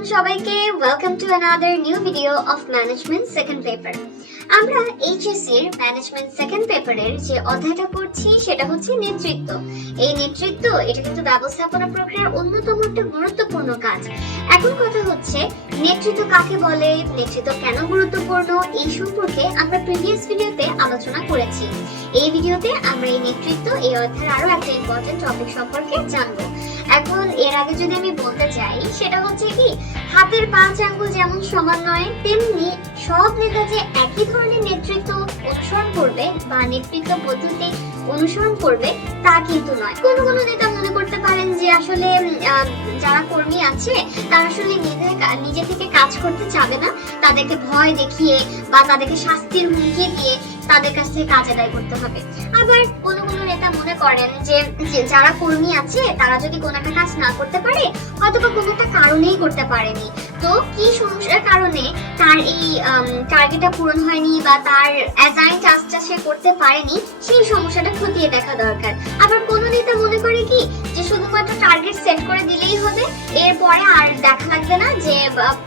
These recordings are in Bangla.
আলাইকুম সবাইকে, welcome to another new video of management second paper. আমরা এইচএসসি এর ম্যানেজমেন্ট সেকেন্ড পেপারের যে অধ্যায়টা পড়ছি সেটা হচ্ছে নেতৃত্ব। এই নেতৃত্ব এটা কিন্তু ব্যবস্থাপনা প্রক্রিয়ার অন্যতম একটা গুরুত্বপূর্ণ কাজ। এখন কথা হচ্ছে নেতৃত্ব কাকে বলে, নেতৃত্ব কেন গুরুত্বপূর্ণ, এই সম্পর্কে আমরা প্রিভিয়াস ভিডিওতে আলোচনা করেছি। এই ভিডিওতে আমরা এই নেতৃত্ব এই অধ্যায়ের আরো একটা ইম্পর্টেন্ট টপিক সম্পর্কে জানবো। এখন এর আগে যদি আমি বলতে চাই সেটা হচ্ছে কি, হাতের 5 আঙ্গুল যেমন সমান নয়, তেমনি সব নেতা যে একই ধরনের নেতৃত্ব অনুসরণ করবে বা নেতৃত্ব পদ্ধতি অনুসরণ করবে তা কিন্তু নয়। কোনো কোনো নেতা মনে করতে পারেন যে আসলে যারা কর্মী আছে তারা আসলে নিজে থেকে কাজ করতে চাবে না, তাদেরকে ভয় দেখিয়ে বা তাদেরকে শাস্তির হুমকি দিয়ে তাদের কাছ থেকে কাজ আদায় করতে হবে। আবার কোনো কোনো নেতা মনে করেন যে যারা কর্মী আছে তারা যদি কোনো একটা কাজ না করতে পারে, অথবা কোনো একটা কারণেই করতে পারেনি, তো কি সমস্যার কারণে তার এই টার্গেটটা পূরণ হয়নি বা তার অ্যাসাইন টাস্কটা সে করতে পারেনি, সেই সমস্যাটা খতিয়ে দেখা দরকার। আবার কোনো নেতা মনে করে কি যে শুধুমাত্র টার্গেট সেট করে দিলেই হবে, এরপরে আর দেখা লাগবে না যে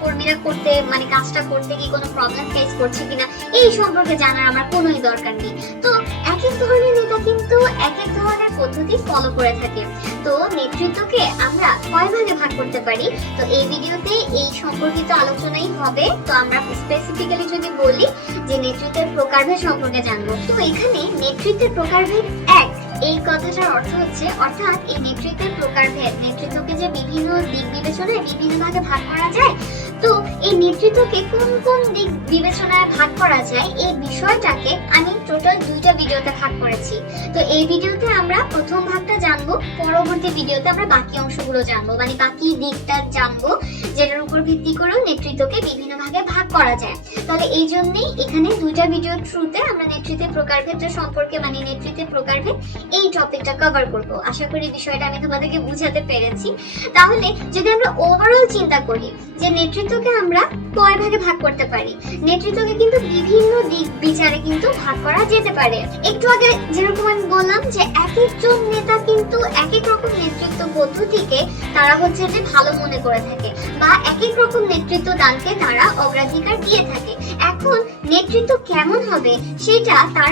কর্মীরা করতে কাজটা করতে কি কোনো প্রবলেম ফেস করছে কিনা, এই সম্পর্কে জানার আমার কোনোই দরকার নেই। তো এক এক ধরনের নেতা কিন্তু এক এক ধরনের পদ্ধতি ফলো করে থাকে। তো নেতৃত্বকে আমরা কয় ভাগে ভাগ করতে পারি, তো এই ভিডিওতে এই সম্পর্কিত আলোচনাই হবে। তো আমরা স্পেসিফিক্যালি যদি বলি যে নেতৃত্বের প্রকারভেদ সম্পর্কে জানবো, তো এখানে নেতৃত্বের প্রকারভেদ 1, এই কথাটার অর্থ হচ্ছে, অর্থাৎ এই নেতৃত্বের প্রকারভেদ, নেতৃত্বকে যে বিভিন্ন দিক বিবেচনায় বিভিন্ন ভাগে ভাগ করা যায়, তো এই নেতৃত্বকে কোন কোন দিক বিবেচনায় ভাগ করা যায় এই বিষয়টাকে আমি টোটাল 2টা ভিডিওতে ভাগ করেছি। তো এই ভিডিওতে আমরা প্রথম ভাগটা জানবো, পরবর্তী ভিডিওতে আমরা বাকি অংশগুলো জানবো, বাকি দিকটা জানবো, যেটার উপর ভিত্তি করেও নেতৃত্বকে বিভিন্ন ভাগে ভাগ করা যায়। তাহলে এই জন্যই এখানে 2টা ভিডিওর থ্রুতে আমরা নেতৃত্বের প্রকারভেদ সম্পর্কে নেতৃত্বের প্রকারভেদ এই টপিকটা কভার করব। আশা করি বিষয়টা আমি তোমাদেরকে বুঝাতে পেরেছি। তাহলে যদি আমরা ওভারঅল চিন্তা করি যে নেতৃত্বকে আমরা কয় ভাগে ভাগ করতে পারি, নেতৃত্বকে কিন্তু বিভিন্ন দিক বিচারে কিন্তু ভাগ করা যেতে পারে। একটু আগে যেরকম আমি বললাম যে এক একজন নেতা কিন্তু এক এক রকম নেতৃত্ব পদ্ধতিকে তারা হচ্ছে যে ভালো মনে করে থাকে, বা এক এক রকম নেতৃত্ব দানকে তারা অগ্রাধিকার দিয়ে থাকে। এখন নেতৃত্ব কেমন হবে সেটা তার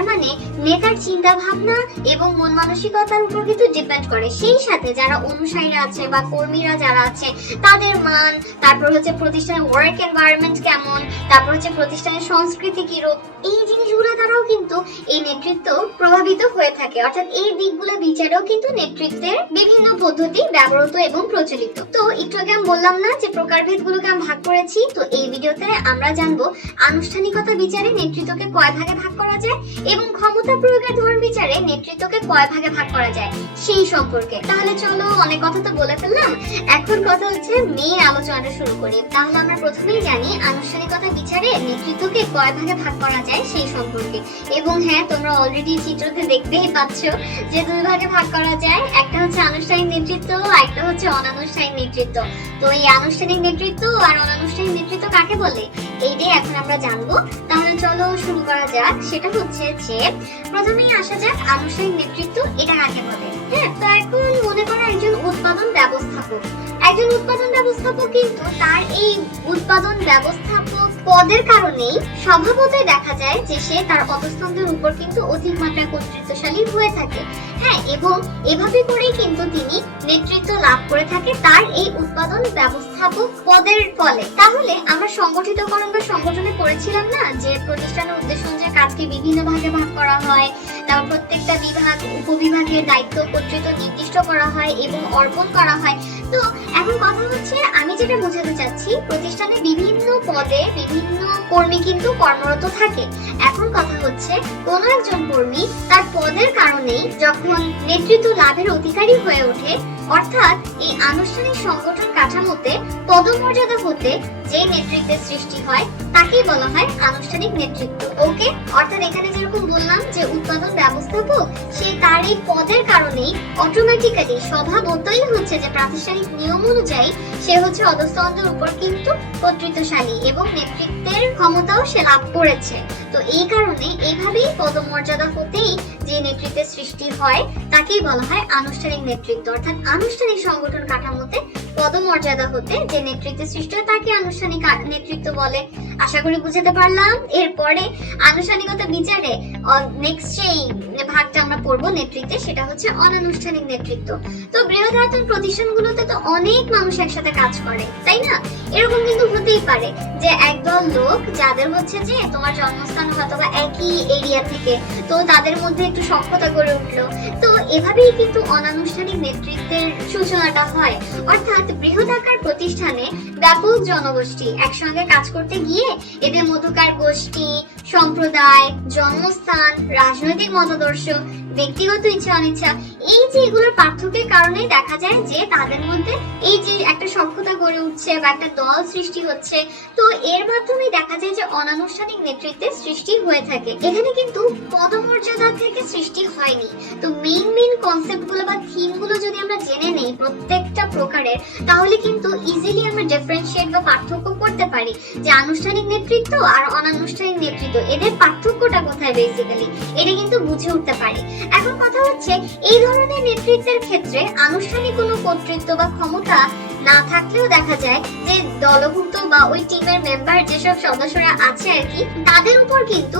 নেতার চিন্তা ভাবনা এবং মন মানসিকতার উপর কিন্তু ডিপেন্ড করে। সেই সাথে যারা অনুসারীরা আছে বা কর্মীরা যারা আছে তাদের মান, তারপর হচ্ছে প্রতিষ্ঠানের ওয়ার্ক এনভায়রনমেন্ট কেমন, তারপর হচ্ছে প্রতিষ্ঠানের সংস্কৃতি কিরূপ, এই জিনিসগুলো দ্বারাও কিন্তু এই নেতৃত্ব প্রভাবিত হয়ে থাকে। অর্থাৎ এই দিকগুলো বিচারেও কিন্তু নেতৃত্বের বিভিন্ন পদ্ধতি ব্যবহৃত এবং প্রচলিত। তো একটু আগে আমি বললাম না যে প্রকারভেদগুলোকে আমি ভাগ করেছি, তো এই ভিডিওতে আমরা জানবো আনুষ্ঠানিকতা বিচারে নেতৃত্বকে কয় ভাগে ভাগ করা যায় এবং ক্ষমতা প্রয়োগের ধরন বিচারে নেতৃত্বকে কয় ভাগে ভাগ করা যায় সেই সম্পর্কে। তাহলে চলো, অনেক কথা তো বলে ফেললাম, এখন কথা হচ্ছে মেইন আলোচনাটা শুরু করি। তাহলে আমরা প্রথমেই জানি আনুষ্ঠানিকতা বিচারে নেতৃত্বকে কয় ভাগে ভাগ করা যায় সেই সম্পর্কে। এবং হ্যাঁ, তোমরা অলরেডি চিত্রতে দেখতেই পাচ্ছ যে 2 ভাগে ভাগ করা যায়, একটা হচ্ছে আনুষ্ঠানিক নেতৃত্ব, একটা হচ্ছে অনানুষ্ঠানিক নেতৃত্ব। তো এই আনুষ্ঠানিক নেতৃত্ব আর অনানুষ্ঠানিক নেতৃত্ব কাকে বলে এইটাই এখন আমরা জানবো। তাহলে চলো শুরু করা যাক। সেটা হচ্ছে যে প্রথমেই আসা যাক আনুষ্ঠানিক নেতৃত্ব এটা কাকে বলে। হ্যাঁ, তো এখন মনে করো একজন উৎপাদন ব্যবস্থাপক, একজন উৎপাদন ব্যবস্থাপক কিন্তু তার এই উৎপাদন ব্যবস্থাপক পদের কারণেই স্বভাবতই দেখা যায় যে সে তার অবস্থানদের উপর কিন্তু অধিক মাত্রায় কর্তৃত্বশালী হয়ে থাকে। হ্যাঁ, এবং এভাবে করেই কিন্তু তিনি নেতৃত্ব লাভ করে থাকে তার এই উৎপাদন ব্যবস্থাপক পদের ফলে। তাহলে আমরা সংগঠিতকরণ বা সংগঠনে করেছিলাম না যে প্রতিষ্ঠানের উদ্দেশ্য অনুযায়ী কাজকে বিভিন্ন ভাগে ভাগ করা হয়, তারপর প্রত্যেকটা বিভাগ উপবিভাগের দায়িত্ব কর্তৃত্ব নির্দিষ্ট করা হয় এবং অর্পণ করা হয়। তো এখন কথা হচ্ছে, আমি যেটা বোঝাতে চাচ্ছি, প্রতিষ্ঠানে বিভিন্ন পদে বিভিন্ন কর্মী কিন্তু কর্মরত থাকে। এখন কথা হচ্ছে, কোন একজন কর্মী তার পদের কারণেই যখন নেতৃত্ব লাভের অধিকারী হয়ে ওঠে, অর্থাৎ এই আনুষ্ঠানিক সংগঠন কাঠামোতে পদমর্যাদা হতে যে নেতৃত্বের সৃষ্টি হয় তাকেই বলা হয় আনুষ্ঠানিক নেতৃত্ব। ওকে, অর্থাৎ এখানে যেরকম বললাম যে উৎপাদন ব্যবস্থাপক, সে তার এই পদের কারণেই অটোমেটিক্যালি স্বভাবতই হচ্ছে যে প্রাতিষ্ঠানিক নিয়ম অনুযায়ী সে হচ্ছে অধস্তনদের উপর কিন্তু কর্তৃত্বশালী এবং নেতৃত্বের ক্ষমতাও সে লাভ করেছে। তো এই কারণে এইভাবেই পদমর্যাদা হতেই যে নেতৃত্বের সৃষ্টি হয় তাকেই বলা হয় আনুষ্ঠানিক নেতৃত্ব। অর্থাৎ আনুষ্ঠানিক সংগঠন কাঠামোতে পদমর্যাদা হতে যে নেতৃত্বে সৃষ্ট হয় তাকে আনুষ্ঠানিক নেতৃত্ব বলে। আশা করি বুঝতে পারলাম। এরপরে আনুষ্ঠানিকতা বিচারে নেক্সট যেই ভাগটা আমরা পড়বো নেতৃত্বে, সেটা হচ্ছে অনানুষ্ঠানিক নেতৃত্ব। তো বৃহদায়তন প্রতিষ্ঠানগুলোতে তো অনেক মানুষ একসাথে কাজ করে, তাই না? এরকম কিন্তু হতেই পারে যে একদল লোক যাদের হচ্ছে যে তোমার জন্মস্থান হয়তো বা একই এরিয়া থেকে, তো তাদের মধ্যে একটু সখ্যতা গড়ে উঠলো। তো এভাবেই কিন্তু অনানুষ্ঠানিক নেতৃত্বের সূচনাটা হয়। অর্থাৎ বৃহদাকার প্রতিষ্ঠানে ব্যাপক জনগোষ্ঠী একসঙ্গে কাজ করতে গিয়ে এদের মধ্যকার গোষ্ঠী, সম্প্রদায়, জন্মস্থান, রাজনৈতিক মতাদর্শ, ব্যক্তিগত ইচ্ছা অনিচ্ছা, এই যে এগুলোর পার্থক্যের কারণে দেখা যায় যে তাদের মধ্যে এই যে একটা সখ্যতা গড়ে উঠছে বা একটা দল সৃষ্টি হচ্ছে। তো এর মাধ্যমে দেখা যায় যে অনানুষ্ঠানিক নেতৃত্বের সৃষ্টি হয়ে থাকে। এখানে কিন্তু পদমর্যাদা থেকে সৃষ্টি হয়নি। তো মেইন কনসেপ্ট গুলো বা থিম গুলো যদি আমরা জেনে নেই প্রত্যেকটা প্রকারের, তাহলে কিন্তু ইজিলি আমরা ডিফারেন্সিয়েট বা পার্থক্য করতে পারি যে আনুষ্ঠানিক নেতৃত্ব আর অনানুষ্ঠানিক নেতৃত্ব এদের পার্থক্যটা কোথায়, বেসিক্যালি এটা কিন্তু বুঝে উঠতে পারি। এখন কথা হচ্ছে এই ধরনের নেতৃত্বের ক্ষেত্রে আনুষ্ঠানিক কোনো কর্তৃত্ব বা ক্ষমতা না থাকলেও দেখা যায় যে দলভুক্ত বা ওই টিমের মেম্বার যেসব সদস্যরা আছে আর কি, তাদের উপর কিন্তু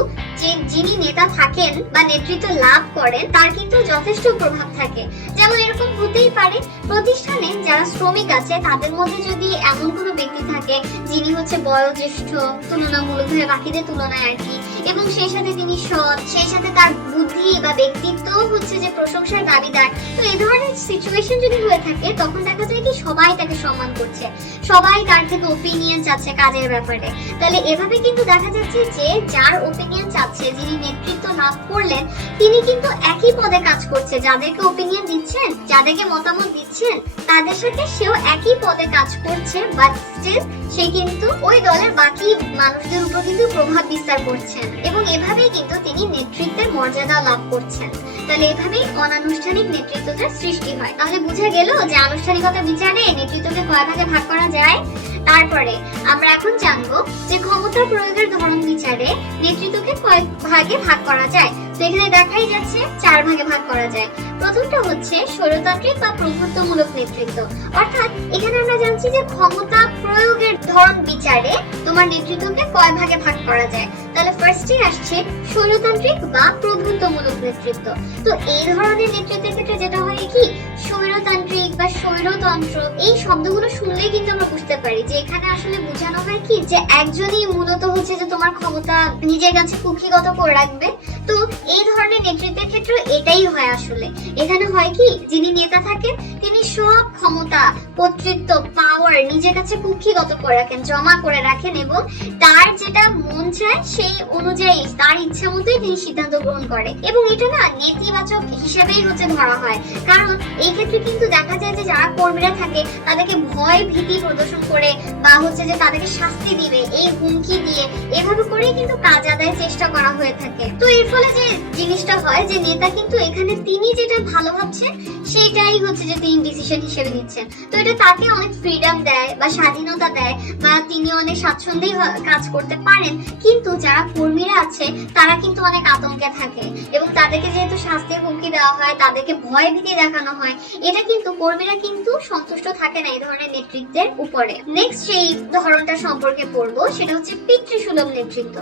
যিনি নেতা থাকেন বা নেতৃত্ব লাভ করেন তার কিন্তু যথেষ্ট প্রভাব থাকে। যেমন এরকম হতেই পারে প্রতিষ্ঠানে যারা শ্রমিক আছে তাদের মধ্যে যদি এমন কোনো ব্যক্তি থাকে যিনি হচ্ছে বয়োজ্যেষ্ঠ তুলনামূলকভাবে বাকিদের তুলনায় আর কি, এবং সেই সাথে তিনি সৎ, সেই সাথে তার বুদ্ধি বা ব্যক্তিত্ব হচ্ছে যে প্রশংসার দাবিদার। তো এই ধরনের সিচুয়েশন যদি হয়ে থাকে তখন দেখা যায় কি সবাই তাকে সম্মান করছে, সবাই তার থেকে ওপিনিয়ন চাচ্ছে কাজের ব্যাপারে। তাহলে এভাবে কিন্তু দেখা যাচ্ছে যে যার ওপিনিয়ন চাচ্ছে, যিনি নেতৃত্ব লাভ করলেন, তিনি কিন্তু একই পদে কাজ করছে। যাদেরকে ওপিনিয়ন দিচ্ছেন, যাদেরকে মতামত দিচ্ছেন, তাদের সাথে সেও একই পদে কাজ করছে, বাট স্টিল সে কিন্তু ওই দলের বাকি মানুষদের উপর কিন্তু প্রভাব বিস্তার করছেন এবং এভাবেই কিন্তু তিনি নেতৃত্বের মর্যাদা লাভ করছেন। তাহলে এভাবেই অনানুষ্ঠানিক নেতৃত্বটার সৃষ্টি হয়। তাহলে বুঝে গেল যে আনুষ্ঠানিকতা বিচারে নেতৃত্বকে কয় ভাগে ভাগ করা যায়। তারপরে আমরা এখন জানবো যে ক্ষমতা প্রয়োগের ধরন বিচারে নেতৃত্বকে কয় ভাগে ভাগ করা যায়। তো এখানে দেখাই যাচ্ছে 4 ভাগে ভাগ করা যায়। প্রথমটা হচ্ছে স্বৈরতান্ত্রিক বা প্রভুত্বমূলক নেতৃত্ব। অর্থাৎ এখানে আমরা জানছি যে ক্ষমতা প্রয়োগের ধরন বিচারে তোমার নেতৃত্বকে কয় ভাগে ভাগ করা যায়। তাহলে ফার্স্টে আসছে স্বৈরতান্ত্রিক বা প্রভুত্বমূলক নেতৃত্ব। তো এই ধরনের নেতৃত্বের ক্ষেত্রে যেটা হয় কি, স্বৈরতান্ত্রিক বা স্বৈরতন্ত্র এই শব্দগুলো শুনলেই কিন্তু আমরা বুঝতে পারি যে এখানে আসলে বোঝানো হয় কি যে একজনই মূলত হচ্ছে যে তোমার ক্ষমতা নিজের কাছে কুক্ষিগত করে রাখবে। তো এই ধরনের নেতৃত্বের ক্ষেত্রে এটাই হয়। আসলে এখানে হয় কি, যিনি নেতা থাকেন তিনি সব ক্ষমতা, কর্তৃত্ব, পাওয়ার নিজের কাছে কুক্ষিগত করে রাখেন, জমা করে রাখেন এবং তার যেটা মন চায় সেই অনুযায়ী তার ইচ্ছা মতোই তিনি সিদ্ধান্ত গ্রহণ করে। এবং এটা না নেতিবাচক হিসেবেই হচ্ছে ধরা হয়, কারণ এই ক্ষেত্রে কিন্তু দেখা যায় যে যারা কর্মীরা থাকে তাদেরকে ভয় ভীতি প্রদর্শন করে বা হচ্ছে যে তাদেরকে শাস্তি দিবে এই হুমকি দিয়ে এভাবে করেই কিন্তু কাজ আদায়ের চেষ্টা করা হয়ে থাকে। তো এর ফলে যে জিনিসটা হয় যে নেতা কিন্তু এখানে তিনি যেটা ভালো ভাবছেন সেটাই হচ্ছে যে তিনি ডিসিশন হিসেবে নিচ্ছেন। তো এটা তাকে অনেক ফ্রিডম দেয় বা স্বাধীনতা দেয় বা তিনি অনেক স্বাচ্ছন্দ্যেই কাজ করতে পারেন। কিন্তু যারা কর্মীরা আছে তারা কিন্তু অনেক আতঙ্কে থাকে এবং তাদেরকে যেহেতু শাস্তির হুমকি দেওয়া হয়, তাদেরকে ভয় ভীতি দেখানো হয়, এটা কিন্তু কর্মীরা কিন্তু সন্তুষ্ট থাকে না এই ধরনের নেতৃত্বের উপরে। নেক্সট সেই ধরনটা সম্পর্কে পড়বো সেটা হচ্ছে পিতৃসুলভ নেতৃত্ব।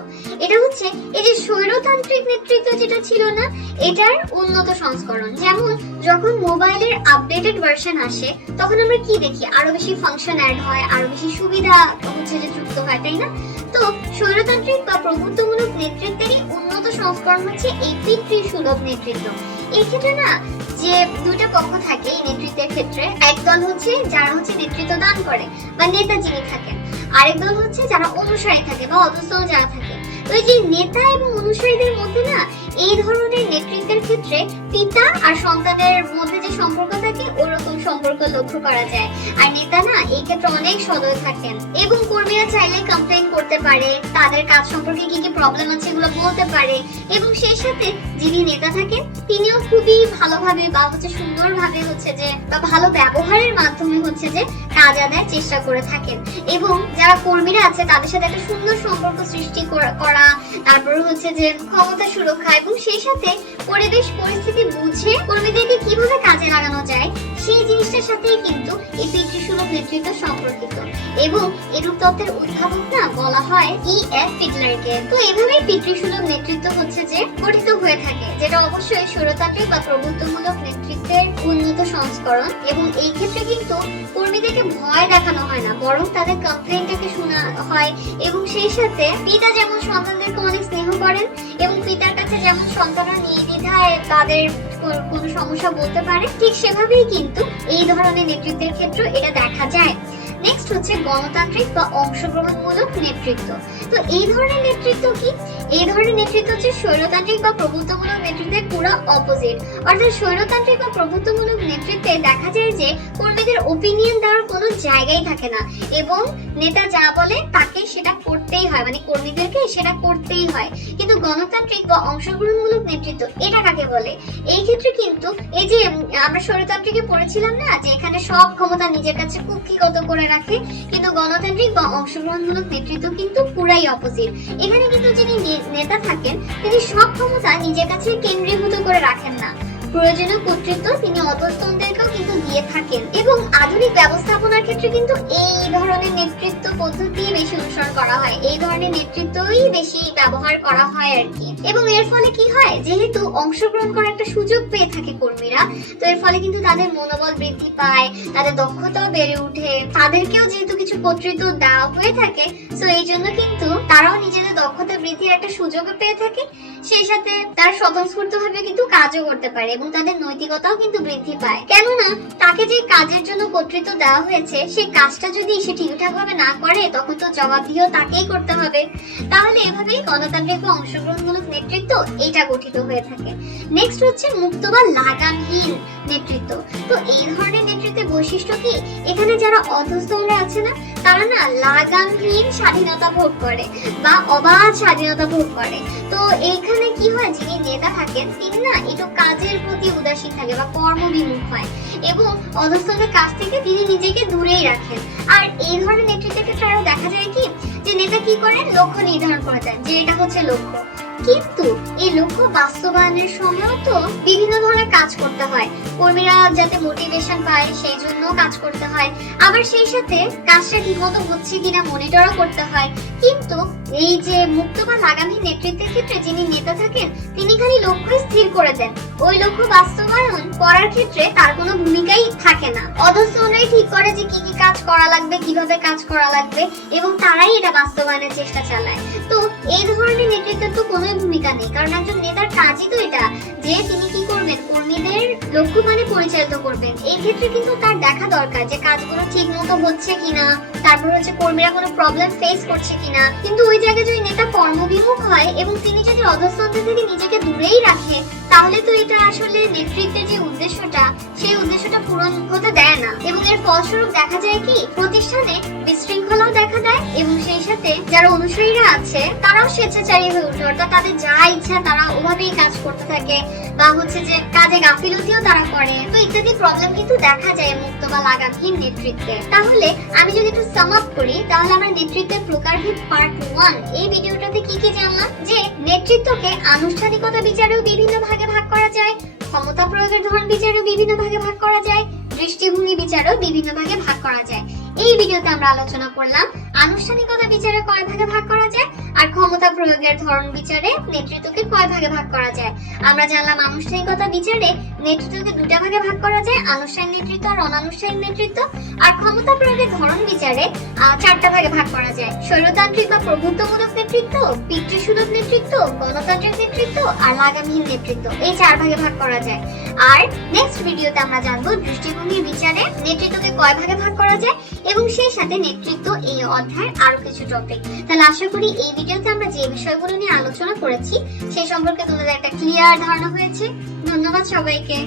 এটা হচ্ছে এই যে স্বৈরতান্ত্রিক নেতৃত্ব যেটা ছিল না, এটার উন্নত সংস্করণ। যেমন যখন মোবাইলের আপডেটেড ভার্সন আসে তখন আমরা কি দেখি, আরো বেশি ফাংশন অ্যাড হয়, আরো বেশি সুবিধা হচ্ছে যে যুক্ত হয়, তাই না? তো স্বৈরতান্ত্রিক বা প্রভুত্বমূলক নেতৃত্বেরই উন্নত সংস্করণ হচ্ছে এই পিতৃসুলভ নেতৃত্ব। এই ক্ষেত্রে না যে দুইটা পক্ষ থাকে এই নেতৃত্বের ক্ষেত্রে, একদল হচ্ছে যারা হচ্ছে নেতৃত্ব দান করে বা নেতা যিনি থাকেন, আরেক দল হচ্ছে যারা অনুসারী থাকে বা অধস্তন যারা থাকে। তো এই যে নেতা এবং অনুসারীদের মধ্যে না এই ধরনের নেতৃত্বের ক্ষেত্রে পিতা আর সন্তানের মধ্যে যে সম্পর্ক থাকে ওরকম সম্পর্ক লক্ষ্য করা যায়। আর নেতা না এই ক্ষেত্রে অনেক সদয় থাকেন এবং কর্মীরা চাইলে কমপ্লেইন করতে পারে, তাদের কাজ সম্পর্কে কি কি প্রবলেম আছে এগুলো বলতে পারে এবং সেই সাথে যিনি নেতা থাকেন তিনিও খুবই ভালোভাবে বা হচ্ছে সুন্দরভাবে হচ্ছে যে বা ভালো ব্যবহারের মাধ্যমে হচ্ছে যে কাজ আদায়ের চেষ্টা করে থাকেন এবং যারা কর্মীরা আছে তাদের সাথে একটা সুন্দর সম্পর্ক সৃষ্টি করা, তারপর হচ্ছে যে ক্ষমতা সুরক্ষা এবং সেই সাথে পরিবেশ পরিস্থিতি বুঝে কর্মীদেরকে কিভাবে কাজে লাগানো যায় সেই জিনিসটার সাথেই কিন্তু এই পিতৃসুলভ নেতৃত্ব সম্পর্কিত। এবং এরূপ তত্ত্বের উদ্ভাবক না বলা হয় E.F. ফিডলারকে। তো এভাবেই পিতৃসুলভ নেতৃত্ব হচ্ছে যে গঠিত হয়ে থাকে, যেটা অবশ্যই স্বৈরতান্ত্রিক বা প্রভুত্বমূলক নেতৃত্বের উন্নত সংস্করণ। এবং এই ক্ষেত্রে কিন্তু কর্মীদেরকে ভয় দেখানো হয় না, বরং তাদের কমপ্লেইনটাকে শোনা হয়। এবং সেই সাথে পিতা যেমন সন্তানদেরকে অনেক স্নেহ করেন এবং পিতার কাছে যেমন সন্তানরা নির্দ্বিধায় তাদের কোনো সমস্যা বলতে পারে, ঠিক সেভাবেই কিন্তু এই ধরনের নেতৃত্বের ক্ষেত্রে এটা দেখা যায়। নেক্সট হচ্ছে গণতান্ত্রিক বা অংশগ্রহণমূলক নেতৃত্ব। তো এই ধরনের নেতৃত্ব কি? এই ধরনের নেতৃত্ব হচ্ছে স্বৈরতান্ত্রিক বা প্রভুত্বমূলক নেতৃত্বের পুরো অপোজিট। অর্থাৎ স্বৈরতান্ত্রিক বা প্রভুত্বমূলক নেতৃত্বে দেখা যায় যে কর্মীদের ওপিনিয়ন দেওয়ার কোনো জায়গাই থাকে না এবং নেতা যা বলে তাকে সেটা করতেই হয়, মানে কর্মীদেরকে সেটা করতেই হয়। কিন্তু গণতান্ত্রিক বা অংশগ্রহণমূলক নেতৃত্ব এটা কাকে বলে? এই ক্ষেত্রে কিন্তু এই যে আমরা স্বৈরতান্ত্রিকে পড়েছিলাম না যে এখানে সব ক্ষমতা নিজের কাছে কুক্ষিগত করে রাখে, কিন্তু গণতান্ত্রিক বা অংশগ্রহণমূলক নেতৃত্ব কিন্তু পুরাই অপোজিট। এখানে কিন্তু যিনি নেতা থাকেন তিনি সব ক্ষমতা নিজের কাছে কেন্দ্রীভূত করে রাখেন না, প্রয়োজনীয় কর্তৃত্ব তিনি অধস্তনদেরকেও কিন্তু দিয়ে থাকেন। এবং আধুনিক ব্যবস্থাপনার ক্ষেত্রে কিন্তু এই ধরনের নেতৃত্ব পদ্ধতি বেশি অনুসরণ করা হয়, এই ধরনের নেতৃত্বই বেশি ব্যবহার করা হয় আর কি। এবং এর ফলে কি হয়, যেহেতু অংশগ্রহণ করার একটা সুযোগ পেয়ে থাকে কর্মীরা, তো এর ফলে কিন্তু তাদের মনোবল বৃদ্ধি পায়, তাদের দক্ষতাও বেড়ে ওঠে, তাদেরকেও যেহেতু কিছু কর্তৃত্ব দেওয়া হয়ে থাকে, তো এই জন্য কিন্তু তারাও নিজেদের দক্ষতা বৃদ্ধির একটা সুযোগও পেয়ে থাকে। সেই সাথে তারা স্বতঃস্ফূর্তভাবে কিন্তু কাজও করতে পারে এবং তাদের নৈতিকতাও কিন্তু বৃদ্ধি পায়। কেননা তাকে যে কাজের জন্য কর্তৃত্ব দেওয়া হয়েছে সেই কাজটা যদি সে ঠিকঠাক ভাবে না করে তখন তো জবাবদিহিও তাকেই করতে হবে। তাহলে এভাবেই গণতান্ত্রিক বা অংশগ্রহণমূলক নেতৃত্ব এটা গঠিত হয়ে থাকে। নেক্সট হচ্ছে মুক্ত বা লাগামহীন নেতৃত্ব। তো এই ধরনের নেতৃত্বের বৈশিষ্ট্য কি? এখানে যারা অধস্তনরা আছে না, তারা না লাগামহীন স্বাধীনতা ভোগ করে বা অবাধ স্বাধীনতা ভোগ করে। তো এইখানে কি হয়, যিনি নেতা থাকেন তিনি না একটু কাজের প্রতি উদাসীন থাকে বা কর্মবিমুখ হয় এবং অধস্তনদের কাছ থেকে তিনি নিজেকে দূরেই রাখেন। আর এই ধরনের নেতৃত্বের ক্ষেত্রে আরো দেখা যায় কি যে নেতা কি করেন, লক্ষ্য নির্ধারণ করে দেন যে এটা হচ্ছে লক্ষ্য, কিন্তু এই লক্ষ্য বাস্তবায়নের সময়ও তো বিভিন্ন ধরনের কাজ করতে হয়, কর্মীরা যাতে মোটিভেশন পায় সেই জন্য কাজ করতে হয়, আবার সেই সাথে কাজটা ঠিকমতো হচ্ছে কিনা মনিটরও করতে হয়। কিন্তু এই যে মুক্ত বা লাগামহীন নেতৃত্বের ক্ষেত্রে যিনি নেতা থাকেন তিনি খালি লক্ষ্য স্থির করে দেন, ওই লক্ষ্য বাস্তবায়ন করার ক্ষেত্রে তার কোনো ভূমিকাই থাকে না। অধস্তনরাই ঠিক করে যে কি কি কাজ করা লাগবে, কিভাবে কাজ করা লাগবে এবং তারাই এটা বাস্তবায়নের চেষ্টা চালায়। তো এই ধরনের নেতৃত্বের তো কোনো ভূমিকা নেই, কারণ একজন নেতার কাজই তো এটা যে তিনি কি করবেন, কর্মীদের লক্ষ্য মানে পরিচালিত করবেন। এই ক্ষেত্রে কিন্তু তার দেখা দরকার যে কাজগুলো ঠিক মতো হচ্ছে কিনা, তারপর হচ্ছে কর্মীরা কোনো প্রবলেম ফেস করছে কিনা। কিন্তু ওই জায়গায় যদি নেতা কর্মবিমুখ হয় এবং তিনি যদি অধস্তনদের থেকে নিজেকে দূরেই রাখে, তাহলে তো এটা আসলে নেতৃত্বের যে উদ্দেশ্যটা সেই উদ্দেশ্যটা পূরণ হতে দেয় না। এবং এর ফলস্বরূপ দেখা যায় কি প্রতিষ্ঠানে বিশৃঙ্খলাও দেখা দেয় এবং সেই সাথে যারা অনুসারীরা আছে তারাও স্বেচ্ছাচারী হয়ে ওঠে, অর্থাৎ তাদের যা ইচ্ছা তারা ওভাবেই কাজ করতে থাকে বা হচ্ছে যে কাজে গাফিলতিও তারা করে। তো ইত্যাদি প্রবলেম কিন্তু দেখা যায় মুক্ত বা লাগামহীন নেতৃত্বে। তাহলে আমি যদি একটু সাম আপ করি, তাহলে আমরা নেতৃত্বের প্রকারভেদ পার্ট 1 এই ভিডিওটাতে কি কি জানলাম, যে নেতৃত্বকে আনুষ্ঠানিকতা বিচারেও বিভিন্ন ভাগে ভাগ করা যায়, ক্ষমতা প্রয়োগের ধরন বিচারেও বিভিন্ন ভাগে ভাগ করা যায়, দৃষ্টিভঙ্গি বিচারেও বিভিন্ন ভাগে ভাগ করা যায়। এই ভিডিওতে আমরা আলোচনা করলাম আনুষ্ঠানিকতা বিচারে কয় ভাগে ভাগ করা যায় আর ক্ষমতা প্রয়োগের ধরন বিচারে নেতৃত্বকে কয় ভাগে ভাগ করা যায়। আমরা জানলাম আনুষ্ঠানিকতা বিচারে নেতৃত্বকে দুটা ভাগে ভাগ করা যায়, আনুষ্ঠানিক নেতৃত্ব আর অনানুষ্ঠানিক নেতৃত্ব। আর ক্ষমতা প্রয়োগের ধরন বিচারে 4টা ভাগে ভাগ করা যায়, স্বৈরতান্ত্রিক বা প্রভুত্বমূলক নেতৃত্ব, পিতৃসুলভ নেতৃত্ব, গণতান্ত্রিক নেতৃত্ব আর লাগামহীন নেতৃত্ব, এই 4 ভাগে ভাগ করা যায়। আর নেক্সট ভিডিওতে আমরা জানবো দৃষ্টিভঙ্গির বিচারে নেতৃত্বকে কয় ভাগে ভাগ করা যায় এবং সেই সাথে নেতৃত্ব এই অধ্যায়ের আরো কিছু টপিক। তাহলে আশা করি এই ভিডিওতে আমরা যে বিষয়গুলো নিয়ে আলোচনা করেছি সেই সম্পর্কে তোমাদের একটা ক্লিয়ার ধারণা হয়েছে। ধন্যবাদ সবাইকে।